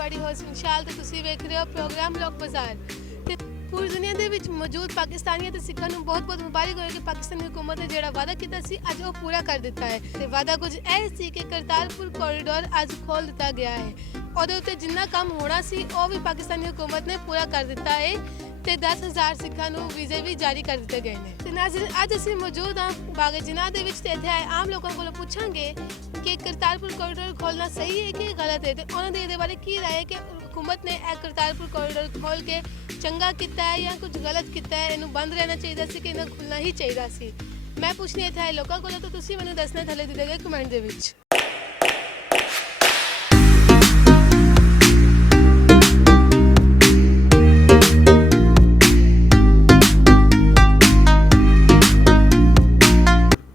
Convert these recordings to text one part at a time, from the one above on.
ਤੁਹਾਡੀ ਹੋਸਟ ਵਿਸ਼ਾਲ ਤੇ ਤੁਸੀਂ ਵੇਖ ਰਹੇ ਹੋ ਪ੍ਰੋਗਰਾਮ ਲੋਕ ਬਾਜ਼ਾਰ ਤੇ ਪੂਰੀ ਦੁਨੀਆ ਦੇ ਵਿੱਚ ਮੌਜੂਦ ਪਾਕਿਸਤਾਨੀਆਂ ਤੇ ਸਿੱਖਾਂ ਨੂੰ ਬਹੁਤ-ਬਹੁਤ ਮੁਬਾਰਕ ਹੋਵੇ ਕਿ ਪਾਕਿਸਤਾਨੀ ਹਕੂਮਤ ਨੇ ਜਿਹੜਾ ਵਾਅਦਾ ਕੀਤਾ ਸੀ ਅੱਜ ਉਹ ਪੂਰਾ ਕਰ ਦਿੱਤਾ ਹੈ ਤੇ ਵਾਅਦਾ ਕੁਝ ਇਹ ਸੀ ਕਿ ਕਰਤਾਰਪੁਰ ਕੋਰੀਡੋਰ ਅੱਜ ਖੋਲ੍ਹ ਦਿੱਤਾ ਗਿਆ ਹੈ। ਉਹਦੇ ਉੱਤੇ ਜਿੰਨਾ ਕੰਮ ਹੋਣਾ ਸੀ ਉਹ ਵੀ ਪਾਕਿਸਤਾਨੀ ਹਕੂਮਤ ਨੇ ਪੂਰਾ ਕਰ ਦਿੱਤਾ ਹੈ ਤੇ 10,000 ਸਿੱਖਾਂ ਨੂੰ ਵੀਜ਼ੇ ਵੀ ਜਾਰੀ ਕਰ ਦਿੱਤੇ ਗਏ ਨੇ। ਤੇ ਨਾਜ਼ਰੀਨ ਅੱਜ ਅਸੀਂ ਮੌਜੂਦ ਹਾਂ ਬਾਗ ਜਿਨਾਹ ਦੇ ਵਿੱਚ ਤੇ ਇੱਥੇ ਆਏ ਆਮ ਲੋਕਾਂ ਕੋਲੋਂ ਪੁੱਛਾਂਗੇ ਕਿ ਕਰਤਾਰਪੁਰ ਕੋਰੀਡੋਰ ਖੋਲ੍ਹਣਾ ਸਹੀ ਹੈ ਕਿ ਗਲਤ ਹੈ ਤੇ ਉਹਨਾਂ ਦੇ ਇਹਦੇ ਬਾਰੇ ਕੀ ਰਾਏ ਹੈ ਕਿ हुकूमत ने करतारपुर कॉरिडोर खोल के चंगा किया है या कुछ गलत किया है, इनू बंद रहना चाहिए सी कि इन्हें खुलना ही चाहिए सी। मैं पूछनी इत्थे आए लोगों को तो तुसी मैनूं दसना थले दे देगे कमेंट दे विच।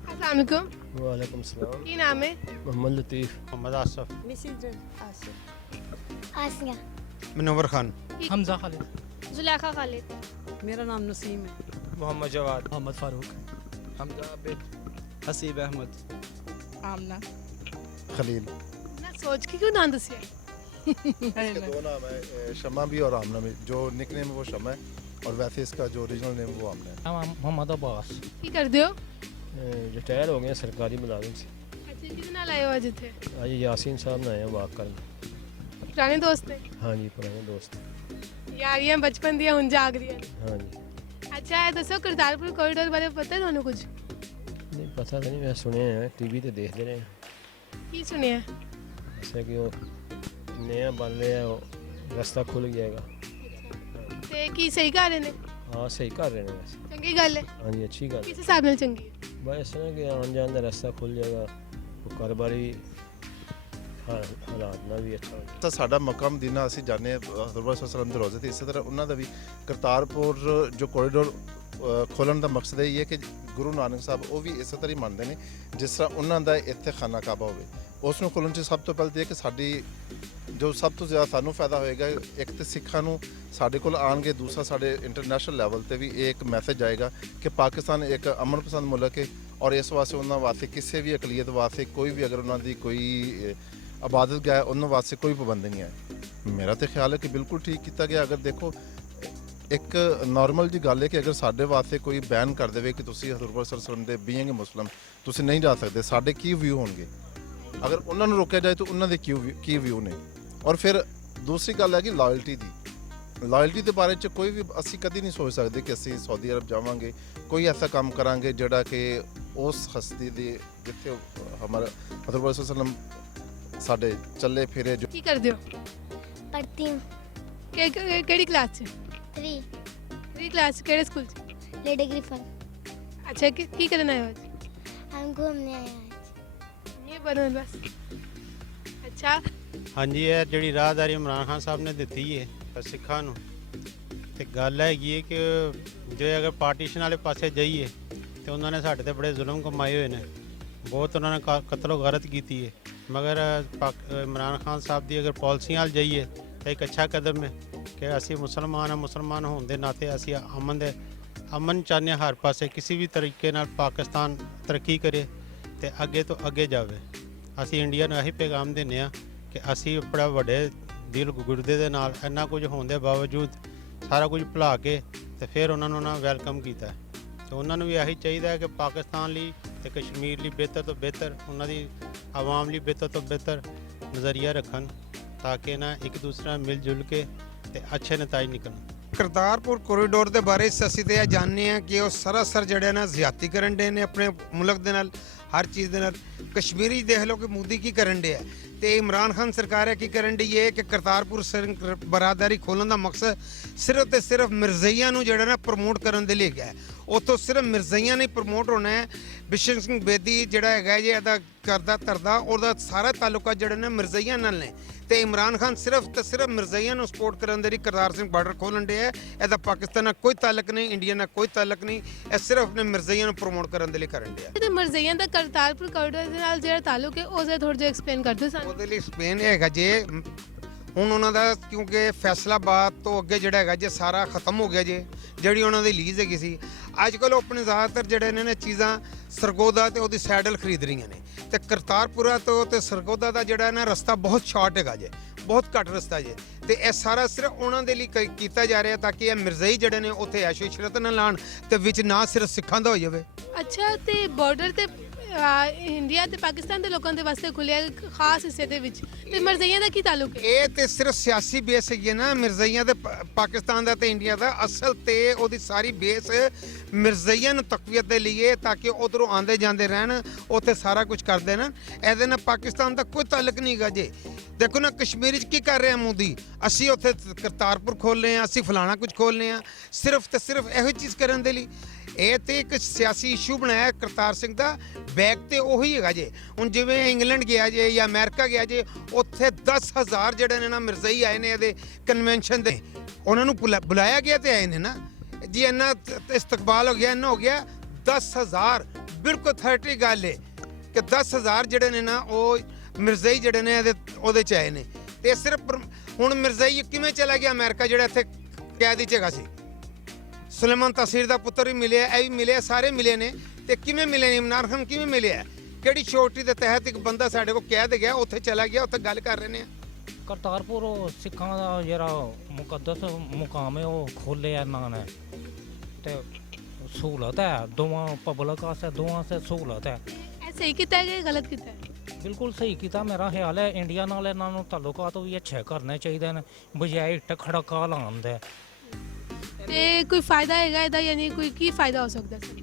अस्सलाम वालेकुम। वालेकुम सलाम। की नाम है? मोहम्मद लतीफ़। मोहम्मद आसफ। मिसिज आसिफ। आसिया। मनोवर खान। हमजा खालिद। जुलेखा खालिद। मेरा नाम नसीम है। मोहम्मद जवाद। मोहम्मद फारूक। हमजा आबिद। हसीब अहमद। आमना। खलील। ना सोच के क्यों नाम दसिया? इसके दो नाम है, शमा भी और आमना भी। जो निकनेम है वो शमा है और वैसे इसका जो ओरिजिनल नेम वो आमना है। नाम मोहम्मद अब्बास। की करदे हो? रिटायर हो गए सरकारी मुलाजिम से। अच्छा किदे नाल आए हो आज इत्थे? आज यासीन साहब ने आए हैं वाक करने। पुराने दोस्त ने? हाँ जी पुराने दोस्त। यारियां बचपन दियां हुण जाग रही हैं। हाँ जी। अच्छा है दसो करतारपुर कॉरिडोर बारे पता है तुहानू कुछ? नहीं पता तो नहीं, मैं सुने हैं टीवी ते देखते रहे हैं। की सुनिया? जैसे कि वो नया बन रहा है, वो रास्ता खुल जाएगा। ते की सही कर रहे ने? हाँ सही कर रहे हैं वैसे। चंगी गल है। हाँ जी अच्छी गल। किस हिसाब नाल चंगी है? बस ना कि आने जाने का रास्ता खुल जाएगा, वो कारोबारी ਹਾਲਾਤ ਨਾਲ ਵੀ ਅੱਛਾ ਹੋ ਤਾਂ ਸਾਡਾ ਮੱਕਾ ਮਦੀਨਾ ਅਸੀਂ ਜਾਣੇ ਹਜ਼ਰਤ ਸੱਲਮ ਦੇ ਰੋਜ਼ੇ ਤੇ ਇਸੇ ਤਰ੍ਹਾਂ ਉਹਨਾਂ ਦਾ ਵੀ ਕਰਤਾਰਪੁਰ ਜੋ ਕੋਰੀਡੋਰ ਖੋਲ੍ਹਣ ਦਾ ਮਕਸਦ ਇਹ ਹੈ ਕਿ ਗੁਰੂ ਨਾਨਕ ਸਾਹਿਬ ਉਹ ਵੀ ਇਸੇ ਤਰ੍ਹਾਂ ਹੀ ਮੰਨਦੇ ਨੇ ਜਿਸ ਤਰ੍ਹਾਂ ਉਹਨਾਂ ਦਾ ਇੱਥੇ ਖਾਨਾ ਕਾਬਾ ਹੋਵੇ। ਉਸ ਨੂੰ ਖੋਲ੍ਹਣ 'ਚ ਸਭ ਤੋਂ ਪਹਿਲਾਂ ਇਹ ਕਿ ਸਾਡੀ ਜੋ ਸਭ ਤੋਂ ਜ਼ਿਆਦਾ ਸਾਨੂੰ ਫਾਇਦਾ ਹੋਏਗਾ, ਇੱਕ ਤਾਂ ਸਿੱਖਾਂ ਨੂੰ ਸਾਡੇ ਕੋਲ ਆਉਣਗੇ, ਦੂਸਰਾ ਸਾਡੇ ਇੰਟਰਨੈਸ਼ਨਲ ਲੈਵਲ ਤੇ ਵੀ ਇਹ ਇੱਕ ਮੈਸੇਜ ਆਏਗਾ ਕਿ ਪਾਕਿਸਤਾਨ ਇੱਕ ਅਮਨ ਪਸੰਦ ਮੁਲਕ ਹੈ ਔਰ ਇਸ ਵਾਸਤੇ ਉਹਨਾਂ ਵਾਸਤੇ ਕਿਸੇ ਵੀ ਅਕਲੀਅਤ ਵਾਸਤੇ ਕੋਈ ਵੀ ਅਗਰ ਉਹਨਾਂ ਦੀ ਕੋਈ ਆਬਾਦਤ ਗਿਆ ਉਹਨਾਂ ਵਾਸਤੇ ਕੋਈ ਪਾਬੰਦੀ ਨਹੀਂ ਹੈ। ਮੇਰਾ ਤਾਂ ਖਿਆਲ ਹੈ ਕਿ ਬਿਲਕੁਲ ਠੀਕ ਕੀਤਾ ਗਿਆ। ਅਗਰ ਦੇਖੋ ਇੱਕ ਨਾਰਮਲ ਜੀ ਗੱਲ ਹੈ ਕਿ ਅਗਰ ਸਾਡੇ ਵਾਸਤੇ ਕੋਈ ਬੈਨ ਕਰ ਦੇਵੇ ਕਿ ਤੁਸੀਂ ਹਜ਼ਰਤ ਸੱਲਮ ਦੇ ਬੀਇੰਗ ਮੁਸਲਮ ਤੁਸੀਂ ਨਹੀਂ ਜਾ ਸਕਦੇ, ਸਾਡੇ ਕੀ ਵਿਊ ਹੋਣਗੇ? ਅਗਰ ਉਹਨਾਂ ਨੂੰ ਰੋਕਿਆ ਜਾਏ ਤਾਂ ਉਹਨਾਂ ਦੇ ਕੀ ਵਿਊ ਨੇ? ਔਰ ਫਿਰ ਦੂਸਰੀ ਗੱਲ ਹੈ ਕਿ ਲਾਇਲਟੀ ਦੇ ਬਾਰੇ 'ਚ ਕੋਈ ਵੀ ਅਸੀਂ ਕਦੀ ਨਹੀਂ ਸੋਚ ਸਕਦੇ ਕਿ ਅਸੀਂ ਸਾਊਦੀ ਅਰਬ ਜਾਵਾਂਗੇ, ਕੋਈ ਐਸਾ ਕੰਮ ਕਰਾਂਗੇ ਜਿਹੜਾ ਕਿ ਉਸ ਹਸਤੀ ਦੀ ਜਿੱਥੇ ਹਮਾਰਾ ਹਜ਼ਰਤ ਸੱਲਮ ਸਾਡੇ ਚੱਲੇ ਫਿਰੇ। ਜੋ की करदे हो? पढ़ती हूँ। केड़ी क्लास च? 3 3 क्लास केड़े स्कूल च? Lady Griffin. अच्छा की करना है आज? हम घूमने आए हैं आज। ये बनो बस। अच्छा हाँ जी ਇਹ ਜਿਹੜੀ ਰਾਹਦਾਰੀ ਇਮਰਾਨ ਖਾਨ ਸਾਹਿਬ ਨੇ ਦਿੱਤੀ ਹੈ ਸਿੱਖਾਂ ਨੂੰ ਤੇ ਗੱਲ ਹੈਗੀ ਹੈ ਕਿ ਜੇ ਅਗਰ ਪਾਰਟੀਸ਼ਨ ਵਾਲੇ ਪਾਸੇ ਜਾਈਏ ਤੇ ਉਹਨਾਂ ਨੇ ਸਾਡੇ ਤੇ ਬੜੇ ਜ਼ੁਲਮ ਕਮਾਏ ਹੋਏ ਨੇ, ਬਹੁਤ ਉਹਨਾਂ ਨੇ ਕਤਲ ਗਾਰਤ ਕੀਤੀ ਹੈ। ਮਗਰ ਇਮਰਾਨ ਖਾਨ ਸਾਹਿਬ ਦੀ ਅਗਰ ਪਾਲਿਸੀਆਂ ਵੱਲ ਜਾਈਏ ਤਾਂ ਇੱਕ ਅੱਛਾ ਕਦਮ ਹੈ ਕਿ ਅਸੀਂ ਮੁਸਲਮਾਨ ਹੋਣ ਦੇ ਨਾਤੇ ਅਸੀਂ ਅਮਨ ਚਾਹੁੰਦੇ ਹਾਂ ਹਰ ਪਾਸੇ, ਕਿਸੇ ਵੀ ਤਰੀਕੇ ਨਾਲ ਪਾਕਿਸਤਾਨ ਤਰੱਕੀ ਕਰੇ ਤੇ ਅੱਗੇ ਤੋਂ ਅੱਗੇ ਜਾਵੇ। ਅਸੀਂ ਇੰਡੀਆ ਨੂੰ ਇਹੀ ਪੈਗਾਮ ਦਿੰਦੇ ਹਾਂ ਕਿ ਅਸੀਂ ਆਪਣਾ ਵੱਡੇ ਦਿਲ ਗੁਰਦੇ ਦੇ ਨਾਲ ਇੰਨਾ ਕੁਝ ਹੋਣ ਦੇ ਬਾਵਜੂਦ ਸਾਰਾ ਕੁਝ ਭੁਲਾ ਕੇ ਤੇ ਫਿਰ ਉਹਨਾਂ ਨੂੰ ਵੈਲਕਮ ਕੀਤਾ ਤੇ ਉਹਨਾਂ ਨੂੰ ਵੀ ਇਹੀ ਚਾਹੀਦਾ ਹੈ ਕਿ ਪਾਕਿਸਤਾਨ ਲਈ ਤੇ ਕਸ਼ਮੀਰ ਲਈ ਬਿਹਤਰ ਤੋਂ ਬਿਹਤਰ, ਉਹਨਾਂ ਦੀ ਆਵਾਮ ਲਈ ਬਿਹਤਰ ਤੋਂ ਬਿਹਤਰ ਨਜ਼ਰੀਆ ਰੱਖਣ ਤਾਂ ਕਿ ਨਾ ਇੱਕ ਦੂਸਰੇ ਨਾਲ ਮਿਲ ਜੁਲ ਕੇ ਤੇ ਅੱਛੇ ਨਤੀਜੇ ਨਿਕਲਣ। ਕਰਤਾਰਪੁਰ ਕੋਰੀਡੋਰ ਦੇ ਬਾਰੇ ਅਸੀਂ ਤੇ ਇਹ ਜਾਣਦੇ ਹਾਂ ਕਿ ਉਹ ਸਰਾਸਰ ਜਿਹੜੇ ਨਾ ਜ਼ਿਆਦਤੀ ਕਰਨ ਦੇ ਨੇ ਆਪਣੇ ਮੁਲਕ ਦੇ ਨਾਲ, ਹਰ ਚੀਜ਼ ਦੇ ਨਾਲ। ਕਸ਼ਮੀਰੀ ਦੇਖ ਲਓ ਕਿ ਮੋਦੀ ਕੀ ਕਰਨ ਡਿਆ ਤੇ ਇਮਰਾਨ ਖਾਨ ਸਰਕਾਰ ਹੈ ਕੀ ਕਰਨ ਡਈ ਹੈ ਕਿ ਕਰਤਾਰਪੁਰ ਬਰਾਦਰੀ ਖੋਲ੍ਹਣ ਦਾ ਮਕਸਦ ਸਿਰਫ ਤੇ ਸਿਰਫ ਮਿਰਜ਼ਈਆਂ ਨੂੰ ਜਿਹੜਾ ਨਾ ਪ੍ਰਮੋਟ ਕਰਨ ਦੇ ਲਈ ਗਿਆ। ਉੱਥੋਂ ਸਿਰਫ ਮਿਰਜ਼ਈਆਂ ਨਹੀਂ ਪ੍ਰਮੋਟ ਹੋਣਾ ਹੈ। ਬਿਸ਼ਨ ਸਿੰਘ ਬੇਦੀ ਜਿਹੜਾ ਹੈਗਾ ਜੀ ਇਹਦਾ ਕਰਦਾ ਧਰਦਾ ਉਹਦਾ ਸਾਰਾ ਤਾਲੁਕਾ ਜਿਹੜੇ ਨੇ ਮਿਰਜ਼ਈਆਂ ਨਾਲ ਨੇ ਤੇ ਇਮਰਾਨ ਖਾਨ ਸਿਰਫ ਤੇ ਸਿਰਫ ਮਿਰਜ਼ਈਆਂ ਨੂੰ ਸਪੋਰਟ ਕਰਨ ਦੇ ਲਈ ਕਰਤਾਰ ਸਿੰਘ ਬਾਰਡਰ ਖੋਲ੍ਹਣ ਡਿਆ। ਇਹਦਾ ਪਾਕਿਸਤਾਨ ਨਾਲ ਕੋਈ ਤਾਲੁਕ ਨਹੀਂ, ਇੰਡੀਆ ਨਾਲ ਕੋਈ ਤਾਲੁਕ ਨਹੀਂ, ਇਹ ਸਿਰਫ ਨੇ ਮਿਰਜ਼ਈਆਂ ਨੂੰ ਪ੍ਰਮੋਟ ਕਰਨ ਦੇ ਲਈ ਕਰਨ ਡਿਆ। ਤੇ ਮਰਜ਼ਈਆਂ ਦਾ ਕਰਤਾਰਪੁਰ ਕੋਰੀਡੋਰ ਦੇ ਨਾਲ ਜਿਹੜਾ ਤਾਲੁਕ ਹੈ ਉਹ ਜ਼ਰਾ ਥੋੜਾ ਜਿਹਾ ਐਕਸਪਲੇਨ ਕਰ ਦਿਓ ਸਾਨੂੰ। ਉਹਦੇ ਲਈ ਸਪੇਨ ਹੈਗਾ ਜੇ ਹੁਣ ਉਹਨਾਂ ਦਾ ਕਿਉਂਕਿ ਫੈਸਲਾਬਾਦ ਤੋਂ ਅੱਗੇ ਜਿਹੜਾ ਹੈਗਾ ਜੇ ਸਾਰਾ ਖਤਮ ਹੋ ਗਿਆ ਜੇ ਜਿਹੜੀ ਉਹਨਾਂ ਦੀ ਲੀਜ਼ ਹੈਗੀ ਸੀ। ਅੱਜ ਕੱਲ੍ਹ ਉਹ ਆਪਣੇ ਜ਼ਿਆਦਾਤਰ ਜਿਹੜੇ ਨੇ ਚੀਜ਼ਾਂ ਸਰਗੋਦਾ ਤੇ ਉਹਦੀ ਸੈਡਲ ਖਰੀਦ ਰਹੀਆਂ ਨੇ ਤੇ ਕਰਤਾਰਪੁਰਾ ਤੋਂ ਤੇ ਸਰਗੋਦਾ ਦਾ ਜਿਹੜਾ ਨਾ ਰਸਤਾ ਬਹੁਤ ਸ਼ਾਰਟ ਹੈਗਾ ਜੇ, ਬਹੁਤ ਘੱਟ ਰਸਤਾ ਜੇ, ਤੇ ਇਹ ਸਾਰਾ ਸਿਰਫ ਉਹਨਾਂ ਦੇ ਲਈ ਕੀਤਾ ਜਾ ਰਿਹਾ ਤਾਂ ਕਿ ਇਹ ਮਿਰਜ਼ਈ ਜਿਹੜੇ ਨੇ ਉੱਥੇ ਐਸ਼ੋ ਇਸ਼ਰਤ ਨਾ ਲਾਣ ਤੇ ਵਿੱਚ ਨਾ ਸਿਰਫ ਸਿੱਖਾਂ ਦਾ ਹੋ ਜਾਵੇ। ਅੱਛਾ, ਤੇ ਬਾਰਡਰ ਤੇ ਇੰਡੀਆ ਤੇ ਪਾਕਿਸਤਾਨ ਦੇ ਲੋਕਾਂ ਦੇ ਵਾਸਤੇ ਖੁੱਲਿਆ ਖਾਸ ਹਿੱਸੇ ਦੇ ਵਿੱਚ, ਤੇ ਮਿਰਜ਼ਈਆਂ ਦਾ ਕੀ ਤਾਲੁਕ ਹੈ? ਇਹ ਤੇ ਸਿਰਫ ਸਿਆਸੀ ਬੇਸ ਹੈਗੀ ਹੈ ਨਾ ਮਿਰਜ਼ਈਆਂ ਦੇ, ਪਾਕਿਸਤਾਨ ਦਾ ਤੇ ਇੰਡੀਆ ਦਾ। ਅਸਲ ਤੇ ਉਹਦੀ ਸਾਰੀ ਬੇਸ ਮਿਰਜ਼ਈਆਂ ਨੂੰ ਤਕਵੀਅਤ ਦੇ ਲਈ ਤਾਂ ਕਿ ਉਧਰੋਂ ਆਉਂਦੇ ਜਾਂਦੇ ਰਹਿਣ, ਉੱਥੇ ਸਾਰਾ ਕੁਝ ਕਰਦੇ ਨਾ। ਇਹਦੇ ਨਾਲ ਪਾਕਿਸਤਾਨ ਦਾ ਕੋਈ ਤਾਲੁਕ ਨਹੀਂ ਗਾ ਜੇ। ਦੇਖੋ ਨਾ ਕਸ਼ਮੀਰ 'ਚ ਕੀ ਕਰ ਰਿਹਾ ਮੋਦੀ, ਅਸੀਂ ਉੱਥੇ ਕਰਤਾਰਪੁਰ ਖੋਲ੍ਹੇ ਆ, ਅਸੀਂ ਫਲਾਣਾ ਕੁਝ ਖੋਲ੍ਹੇ ਆ, ਸਿਰਫ ਤੇ ਸਿਰਫ ਇਹੋ ਚੀਜ਼ ਕਰਨ ਦੇ ਲਈ। ਇਹ ਤੇ ਇੱਕ ਸਿਆਸੀ ਇਸ਼ੂ ਬਣਾਇਆ ਕਰਤਾਰ ਸਿੰਘ ਦਾ, ਬੈਕ ਤੇ ਉਹੀ ਹੈਗਾ ਜੇ। ਹੁਣ ਜਿਵੇਂ ਇੰਗਲੈਂਡ ਗਿਆ ਜੇ ਜਾਂ ਅਮਰੀਕਾ ਗਿਆ ਜੇ, ਉੱਥੇ 10,000 ਜਿਹੜੇ ਨੇ ਨਾ ਮਿਰਜ਼ਈ ਆਏ ਨੇ ਇਹਦੇ ਕਨਵੈਨਸ਼ਨ ਦੇ, ਉਹਨਾਂ ਨੂੰ ਬੁਲਾਇਆ ਗਿਆ ਤੇ ਆਏ ਨੇ ਨਾ ਜੀ। ਇੰਨਾ ਇਸਤਕਬਾਲ ਹੋ ਗਿਆ, ਇੰਨਾ ਹੋ ਗਿਆ 10,000, ਬਿਲਕੁਲ 30 ਗੱਲ ਹੈ ਕਿ 10,000 ਜਿਹੜੇ ਨੇ ਨਾ ਉਹ ਮਿਰਜ਼ਈ ਜਿਹੜੇ ਨੇ ਉਹਦੇ ਚ ਆਏ ਨੇ। ਤੇ ਸਿਰਫ ਹੁਣ ਮਿਰਜ਼ਈ ਕਿਵੇਂ ਚਲਾ ਗਿਆ ਅਮਰੀਕਾ, ਜਿਹੜਾ ਇੱਥੇ ਕੈਦ ਵਿੱਚ ਹੈਗਾ ਸੀ। ਸੁਲੇਮਾਨ ਤਾਸੀਰ ਦਾ ਪੁੱਤਰ ਵੀ ਮਿਲਿਆ, ਇਹ ਵੀ ਮਿਲਿਆ, ਸਾਰੇ ਮਿਲੇ ਨੇ। ਤੇ ਕਿਵੇਂ ਮਿਲੇ ਨੇ? ਇਮਰਾਨ ਖਾਨ ਕਿਵੇਂ ਮਿਲਿਆ? ਕਿਹੜੀ ਸ਼ੋਰਟੀ ਦੇ ਤਹਿਤ ਇੱਕ ਬੰਦਾ ਸਾਡੇ ਕੋਲ ਕੈਦ ਗਿਆ, ਉੱਥੇ ਚਲਾ ਗਿਆ, ਉੱਥੇ ਗੱਲ ਕਰ ਰਹੇ ਨੇ। ਕਰਤਾਰਪੁਰ ਉਹ ਸਿੱਖਾਂ ਦਾ ਜਿਹੜਾ ਮੁਕੱਦਸ ਮੁਕਾਮ ਹੈ ਉਹ ਖੋਲ੍ਹਿਆ ਇਹਨਾਂ ਨੇ, ਤੇ ਸਹੂਲਤ ਹੈ ਦੋਵਾਂ ਪਬਲਿਕ ਵਾਸਤੇ, ਦੋਵਾਂ ਵਾਸਤੇ ਸਹੂਲਤ ਹੈ। ਇਹ ਸਹੀ ਕੀਤਾ ਹੈ ਕਿ ਗਲਤ ਕੀਤਾ ਹੈ? ਬਿਲਕੁਲ ਸਹੀ ਕੀਤਾ। ਮੇਰਾ ਖਿਆਲ ਹੈ ਇੰਡੀਆ ਨਾਲ ਇਹਨਾਂ ਨੂੰ ਤਾਲੁਕਾਤ ਵੀ ਅੱਛੇ ਕਰਨੇ ਚਾਹੀਦੇ ਨੇ, ਬਜਾਏ ਇੱਟ ਖੜਕਾ ਲਾਉਣ ਦੇ। ਤੇ ਕੋਈ ਫਾਇਦਾ ਹੈਗਾ ਇਹਦਾ, ਯਾਨੀ ਕੋਈ ਕੀ ਫਾਇਦਾ ਹੋ ਸਕਦਾ ਸਰ?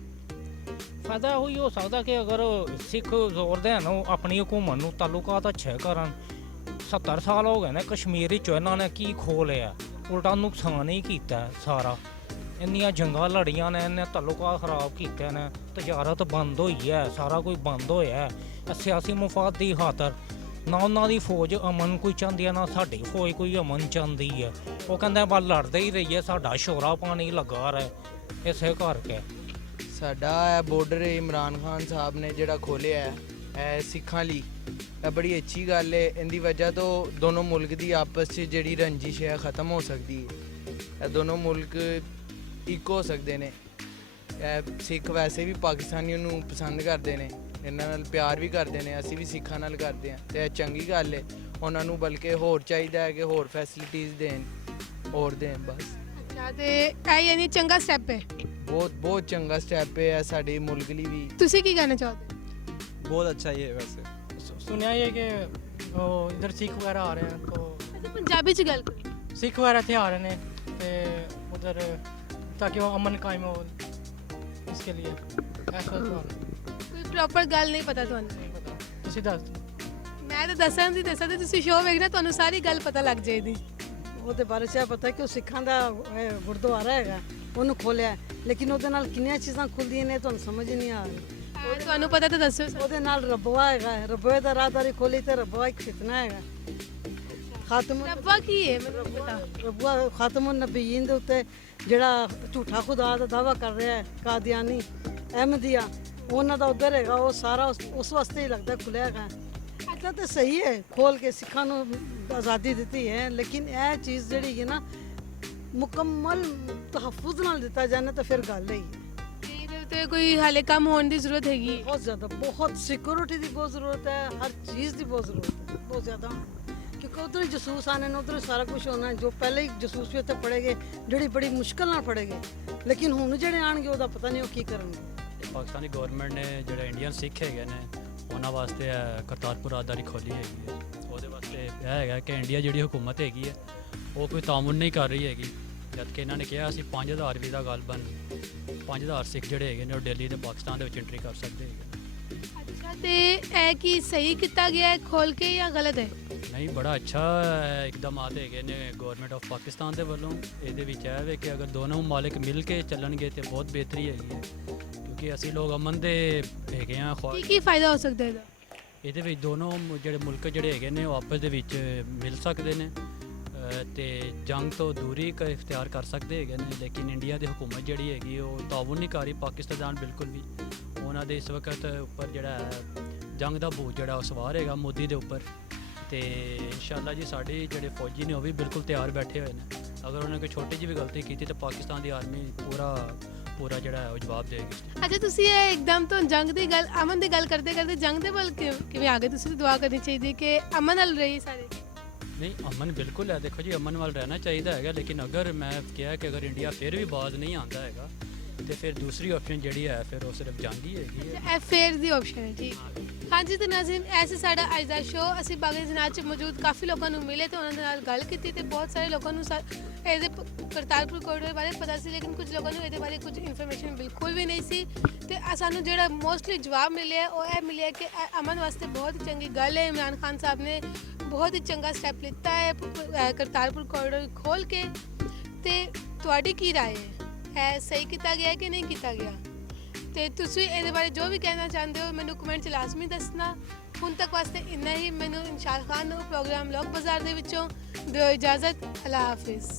ਫਾਇਦਾ ਉਹੀ ਹੋ ਸਕਦਾ ਕਿ ਅਗਰ ਸਿੱਖ ਜ਼ੋਰ ਦੇਣ ਆਪਣੀ ਹਕੂਮਤ ਨੂੰ ਤਾਲੁਕਾਤ ਅੱਛੇ ਕਰਨ। 70 ਸਾਲ ਹੋ ਗਏ ਨੇ ਕਸ਼ਮੀਰ ਵਿੱਚ, ਇਹਨਾਂ ਨੇ ਕੀ ਖੋਹ ਲਿਆ? ਉਲਟਾ ਨੁਕਸਾਨ ਹੀ ਕੀਤਾ ਸਾਰਾ। ਇੰਨੀਆਂ ਜੰਗਾਂ ਲੜੀਆਂ ਨੇ, ਇਹਨੇ ਤਾਲੁਕਾਤ ਖਰਾਬ ਕੀਤੇ ਨੇ, ਤਜਾਰਤ ਬੰਦ ਹੋਈ ਹੈ, ਸਾਰਾ ਕੁਝ ਬੰਦ ਹੋਇਆ ਹੈ ਸਿਆਸੀ ਮੁਫਾਦ ਦੀ ਖਾਤਰ। ਨਾ ਉਹਨਾਂ ਦੀ ਫੌਜ ਅਮਨ ਕੋਈ ਚਾਹੁੰਦੀ ਹੈ, ਨਾ ਸਾਡੀ ਫੌਜ ਕੋਈ ਅਮਨ ਚਾਹੁੰਦੀ ਹੈ। ਉਹ ਕਹਿੰਦੇ ਬਸ ਲੜਦੇ ਹੀ ਰਹੀਏ, ਸਾਡਾ ਸ਼ੋਰਾ ਪਾਣੀ ਲੱਗਾ ਰਹੇ, ਇਸੇ ਕਰਕੇ। ਸਾਡਾ ਇਹ ਬਾਰਡਰ ਇਮਰਾਨ ਖਾਨ ਸਾਹਿਬ ਨੇ ਜਿਹੜਾ ਖੋਲ੍ਹਿਆ ਹੈ ਇਹ ਸਿੱਖਾਂ ਲਈ, ਇਹ ਬੜੀ ਅੱਛੀ ਗੱਲ ਹੈ। ਇਹਦੀ ਵਜ੍ਹਾ ਤੋਂ ਦੋਨੋਂ ਮੁਲਕ ਦੀ ਆਪਸ 'ਚ ਜਿਹੜੀ ਰੰਜਿਸ਼ ਹੈ ਖ਼ਤਮ ਹੋ ਸਕਦੀ ਹੈ। ਇਹ ਦੋਨੋਂ ਮੁਲਕ ਇੱਕ ਹੋ ਸਕਦੇ ਨੇ। ਇਹ ਸਿੱਖ ਵੈਸੇ ਵੀ ਪਾਕਿਸਤਾਨੀਆਂ ਨੂੰ ਪਸੰਦ ਕਰਦੇ ਨੇ, ਇਹਨਾਂ ਨਾਲ ਪਿਆਰ ਵੀ ਕਰਦੇ ਨੇ, ਅਸੀਂ ਵੀ ਸਿੱਖਾਂ ਨਾਲ ਕਰਦੇ ਹਾਂ, ਤੇ ਇਹ ਚੰਗੀ ਗੱਲ ਹੈ। ਉਹਨਾਂ ਨੂੰ ਬਲਕਿ ਹੋਰ ਚਾਹੀਦਾ ਹੈ ਕਿ ਹੋਰ ਫੈਸਿਲਿਟੀਜ਼ ਦੇਣ, ਹੋਰ ਦੇਣ ਬਸ। ਅੱਛਾ, ਤੇ ਇਹ ਯਾਨੀ ਚੰਗਾ ਸਟੈਪ ਹੈ? ਬਹੁਤ ਚੰਗਾ ਸਟੈਪ ਹੈ ਸਾਡੇ ਮੁਲਕ ਲਈ ਵੀ। ਤੁਸੀਂ ਕੀ ਕਹਿਣਾ ਚਾਹੋਗੇ? बहुत अच्छा ही है वैसे। सुना ही है कि इधर सिख वगैरह आ रहे हैं, तो ਅੱਛਾ, ਪੰਜਾਬੀ ਚ ਗੱਲ ਕਰੋ। सिख वगैरह इतने आ रहे हैं तो उधर ताकि वो अमन कायम हो, इसके लिए ऐसा तो ਕੋਈ ਪ੍ਰੋਪਰ ਗੱਲ ਨਹੀਂ ਪਤਾ ਤੁਹਾਨੂੰ? नहीं पता, तुसी दस दो। ਮੈਂ ਤਾਂ ਦੱਸਣ ਦੀ ਦੱਸਾਂ, ਤੇ ਤੁਸੀਂ ਸ਼ੋਅ ਵੇਖਣਾ, ਤੁਹਾਨੂੰ ਸਾਰੀ ਗੱਲ ਪਤਾ ਲੱਗ ਜਾਏਗੀ। ਉਹਦੇ ਬਾਰੇ ਚ ਇਹ ਪਤਾ ਕਿ ਉਹ ਸਿੱਖਾਂ ਦਾ ਗੁਰਦੁਆਰਾ ਹੈਗਾ, ਉਹਨੂੰ ਖੋਲਿਆ, ਲੇਕਿਨ ਉਹਦੇ ਨਾਲ ਕਿੰਨੀਆਂ ਚੀਜ਼ਾਂ ਖੁੱਲਦੀਆਂ ਨੇ ਤੁਹਾਨੂੰ ਸਮਝ ਹੀ ਨਹੀਂ ਆ ਰਹੀ। ਤੁਹਾਨੂੰ ਪਤਾ ਤਾਂ ਦੱਸੋ ਸਰ। ਉਹਦੇ ਨਾਲ ਰਬਵਾ ਹੈਗਾ, ਰਬਵੇ ਦਾ ਰਾਹਦਾਰੀ ਖੋਲੀ ਤੇ ਰਬਵਾ ਇੱਕ ਫਿਤਨਾ ਹੈਗਾ। ਖਾਤਮ ਰੱਬਾ ਕੀ ਹੈ ਮੈਨੂੰ ਨਹੀਂ ਪਤਾ। ਰਬਵਾ ਖਾਤਮੁਨ ਨਬੀਨ ਦੇ ਉੱਤੇ ਜਿਹੜਾ ਝੂਠਾ ਖੁਦਾ ਦਾ ਦਾਵਾ ਕਰ ਰਿਹਾ ਹੈ ਕਾਦੀਆਨੀ ਅਹਿਮਦੀਆ, ਉਹਨਾਂ ਦਾ ਉਧਰ ਹੈਗਾ, ਉਹ ਸਾਰਾ ਉਸ ਵਾਸਤੇ ਹੀ ਲੱਗਦਾ ਖੁੱਲਿਆ ਹੈਗਾ। ਅੱਛਾ, ਤਾਂ ਸਹੀ ਹੈ ਖੋਲ ਕੇ ਸਿੱਖਾਂ ਨੂੰ ਆਜ਼ਾਦੀ ਦਿੱਤੀ ਹੈ, ਲੇਕਿਨ ਇਹ ਚੀਜ਼ ਜਿਹੜੀ ਹੈ ਨਾ ਮੁਕੰਮਲ ਤਹਫੁਜ਼ ਨਾਲ ਦਿੱਤਾ ਜਾਣਾ ਤਾਂ ਫਿਰ ਗੱਲ ਹੈ। ਇਹਦੇ ਤੇ ਕੋਈ ਹਾਲੇ ਕੰਮ ਹੋਣ ਦੀ ਜ਼ਰੂਰਤ ਹੈਗੀ। ਬਹੁਤ ਜ਼ਿਆਦਾ, ਬਹੁਤ ਸਿਕਿਉਰਿਟੀ ਦੀ ਬਹੁਤ ਜ਼ਰੂਰਤ ਹੈ, ਹਰ ਚੀਜ਼ ਦੀ ਬਹੁਤ ਜ਼ਰੂਰਤ ਹੈ, ਬਹੁਤ ਜ਼ਿਆਦਾ। ਕਿਉਂਕਿ ਉਧਰ ਜਸੂਸ ਆਣੇ ਨੇ, ਉਧਰ ਸਾਰਾ ਕੁਝ ਹੋਣਾ ਹੈ। ਜੋ ਪਹਿਲੇ ਹੀ ਜਸੂਸ ਵੀ ਉੱਥੇ ਫੜੇਗੇ, ਜਿਹੜੀ ਬੜੀ ਮੁਸ਼ਕਲ ਨਾਲ ਫੜੇਗੇ, ਲੇਕਿਨ ਹੁਣ ਜਿਹੜੇ ਆਣਗੇ ਉਹਦਾ ਪਤਾ ਨਹੀਂ ਉਹ ਕੀ ਕਰਨਗੇ। ਪਾਕਿਸਤਾਨੀ ਗਵਰਨਮੈਂਟ ਨੇ ਜਿਹੜੇ ਇੰਡੀਅਨ ਸਿੱਖ ਹੈਗੇ ਨੇ ਉਹਨਾਂ ਵਾਸਤੇ ਕਰਤਾਰਪੁਰ ਰਾਹਦਾਰੀ ਖੋਲ੍ਹੀ ਹੈਗੀ ਹੈ। ਉਹਦੇ ਵਾਸਤੇ ਇਹ ਹੈਗਾ ਕਿ ਇੰਡੀਆ ਜਿਹੜੀ ਹਕੂਮਤ ਹੈਗੀ ਹੈ ਉਹ ਕੋਈ ਤਾਮੁਨ ਨਹੀਂ ਕਰ ਰਹੀ ਹੈਗੀ, ਜਦ ਕਿ ਇਹਨਾਂ ਨੇ ਕਿਹਾ ਅਸੀਂ 5000 ਵੀਜ਼ਾ ਗੱਲ ਬਣ 5000 ਸਿੱਖ ਜਿਹੜੇ ਹੈਗੇ ਨੇ ਉਹ ਦਿੱਲੀ ਤੇ ਪਾਕਿਸਤਾਨ ਦੇ ਵਿੱਚ ਐਂਟਰੀ ਕਰ ਸਕਦੇ ਹੈਗੇ। ਅੱਛਾ, ਤੇ ਇਹ ਕੀ ਸਹੀ ਕੀਤਾ ਗਿਆ ਹੈ ਖੋਲ ਕੇ ਜਾਂ ਗਲਤ ਹੈ? ਨਹੀਂ, ਬੜਾ ਅੱਛਾ ਇਕਦਾਮਾਤ ਹੈਗੇ ਨੇ ਗਵਰਨਮੈਂਟ ਆਫ ਪਾਕਿਸਤਾਨ ਦੇ ਵੱਲੋਂ। ਇਹਦੇ ਵਿੱਚ ਇਹ ਵੇ ਕਿ ਅਗਰ ਦੋਨੋਂ ਮਮਾਲਿਕ ਮਿਲ ਕੇ ਚੱਲਣਗੇ ਤੇ ਬਹੁਤ ਬਿਹਤਰੀ ਹੈਗੀ ਹੈ, ਕਿਉਂਕਿ ਅਸੀਂ ਲੋਕ ਅਮਨ ਦੇ ਹੈਗੇ ਹਾਂ। ਕੀ ਫਾਇਦਾ ਹੋ ਸਕਦਾ ਇਹਦਾ? ਇਹਦੇ ਵਿੱਚ ਦੋਨੋਂ ਜਿਹੜੇ ਮੁਲਕ ਜਿਹੜੇ ਹੈਗੇ ਨੇ ਉਹ ਆਪਸ ਦੇ ਵਿੱਚ ਮਿਲ ਸਕਦੇ ਨੇ ਤੇ ਜੰਗ ਤੋਂ ਦੂਰੀ ਇਖਤਿਆਰ ਕਰ ਸਕਦੇ ਹੈਗੇ ਨੇ। ਲੇਕਿਨ ਇੰਡੀਆ ਦੀ ਹਕੂਮਤ ਜਿਹੜੀ ਹੈਗੀ ਉਹ ਤਾਉਨ ਨਹੀਂ ਕਰ ਰਹੀ ਪਾਕਿਸਤਾਨ ਬਿਲਕੁਲ ਵੀ। ਉਹਨਾਂ ਦੇ ਇਸ ਵਕਤ ਉੱਪਰ ਜਿਹੜਾ ਜੰਗ ਦਾ ਭੂਤ ਜਿਹੜਾ ਉਹ ਸਵਾਰ ਹੈਗਾ ਮੋਦੀ ਦੇ ਉੱਪਰ। ਤੇ ਇਨਸ਼ਾਅੱਲਾ ਜੀ ਸਾਡੇ ਜਿਹੜੇ ਫੌਜੀ ਨੇ ਉਹ ਵੀ ਬਿਲਕੁਲ ਤਿਆਰ ਬੈਠੇ ਹੋਏ ਨੇ ਅਗਰ ਉਹਨੇ ਕੋਈ ਛੋਟੀ ਜਿਹੀ ਵੀ ਗਲਤੀ ਕੀਤੀ ਤਾਂ ਪਾਕਿਸਤਾਨ ਦੀ ਆਰਮੀ ਪੂਰਾ ਜਿਹੜਾ ਹੈ ਉਹ ਜਵਾਬ ਦੇਗੀ। ਅੱਛਾ, ਤੁਸੀਂ ਇਹ ਇੱਕਦਮ ਤੋਂ ਜੰਗ ਦੀ ਗੱਲ, ਅਮਨ ਦੀ ਗੱਲ ਕਰਦੇ ਕਰਦੇ ਜੰਗ ਦੇ ਵੱਲ ਕਿਵੇਂ ਆ ਗਏ? ਤੁਸੀਂ ਤਾਂ ਦੁਆ ਕਰਨੀ ਚਾਹੀਦੀ ਕਿ ਅਮਨ ਨਾਲ ਰਹੀ ਸਾਰੇ। ਨਹੀਂ, ਅਮਨ ਬਿਲਕੁਲ ਹੈ। ਦੇਖੋ ਜੀ, ਅਮਨ ਵੱਲ ਰਹਿਣਾ ਚਾਹੀਦਾ ਹੈਗਾ, ਲੇਕਿਨ ਅਗਰ ਮੈਂ ਕਿਹਾ ਕਿ ਅਗਰ ਇੰਡੀਆ ਫਿਰ ਵੀ ਬਾਜ਼ ਨਹੀਂ ਆਉਂਦਾ ਹੈਗਾ ਤੇ ਫਿਰ ਦੂਸਰੀ ਆਪਸ਼ਨ ਜਿਹੜੀ ਹੈ ਫਿਰ ਉਹ ਸਿਰਫ ਜੰਗ ਹੀ ਹੈਗੀ ਹੈ। ਇਹ ਫੇਰ ਦੀ ਆਪਸ਼ਨ ਹੈ। ਠੀਕ। ਹਾਂਜੀ ਤੇ ਨਾਜ਼ਰੀਨ, ਐਸੇ ਸਾਡਾ ਅੱਜ ਦਾ ਸ਼ੋਅ। ਅਸੀਂ ਪਾਕਿਸਤਾਨ 'ਚ ਮੌਜੂਦ ਕਾਫੀ ਲੋਕਾਂ ਨੂੰ ਮਿਲੇ ਤੇ ਉਹਨਾਂ ਦੇ ਨਾਲ ਗੱਲ ਕੀਤੀ ਤੇ ਬਹੁਤ ਸਾਰੇ ਲੋਕਾਂ ਨੂੰ ਇਹਦੇ ਕਰਤਾਰਪੁਰ ਕੋਰੀਡੋਰ ਬਾਰੇ ਪਤਾ ਸੀ, ਲੇਕਿਨ ਕੁਝ ਲੋਕਾਂ ਨੂੰ ਇਹਦੇ ਬਾਰੇ ਕੁਝ ਇਨਫੋਰਮੇਸ਼ਨ ਬਿਲਕੁਲ ਵੀ ਨਹੀਂ ਸੀ। ਤੇ ਸਾਨੂੰ ਜਿਹੜਾ ਮੋਸਟਲੀ ਜਵਾਬ ਮਿਲਿਆ ਉਹ ਇਹ ਮਿਲਿਆ ਕਿ ਅਮਨ ਵਾਸਤੇ ਬਹੁਤ ਚੰਗੀ ਗੱਲ ਹੈ। ਇਮਰਾਨ ਖਾਨ ਸਾਹਿਬ ਨੇ ਬਹੁਤ ਹੀ ਚੰਗਾ ਸਟੈਪ ਲਿੱਤਾ ਹੈ ਕਰਤਾਰਪੁਰ ਕੋਰੀਡੋਰ ਖੋਲ੍ਹ ਕੇ। ਤੇ ਤੁਹਾਡੀ ਕੀ ਰਾਏ ਹੈ, ਸਹੀ ਕੀਤਾ ਗਿਆ ਕਿ ਨਹੀਂ ਕੀਤਾ ਗਿਆ? ਤੇ ਤੁਸੀਂ ਇਹਦੇ ਬਾਰੇ ਜੋ ਵੀ ਕਹਿਣਾ ਚਾਹੁੰਦੇ ਹੋ ਮੈਨੂੰ ਕਮੈਂਟ 'ਚ ਲਾਜ਼ਮੀ ਦੱਸਣਾ। ਹੁਣ ਤੱਕ ਵਾਸਤੇ ਇੰਨਾ ਹੀ। ਮੈਨੂੰ ਇਨਸ਼ਾਲ ਖਾਨ ਨੂੰ ਪ੍ਰੋਗਰਾਮ ਲੋਕ ਬਾਜ਼ਾਰ ਦੇ ਵਿੱਚੋਂ ਦਿਓ ਇਜਾਜ਼ਤ। ਅੱਲਾ ਹਾਫਿਜ਼।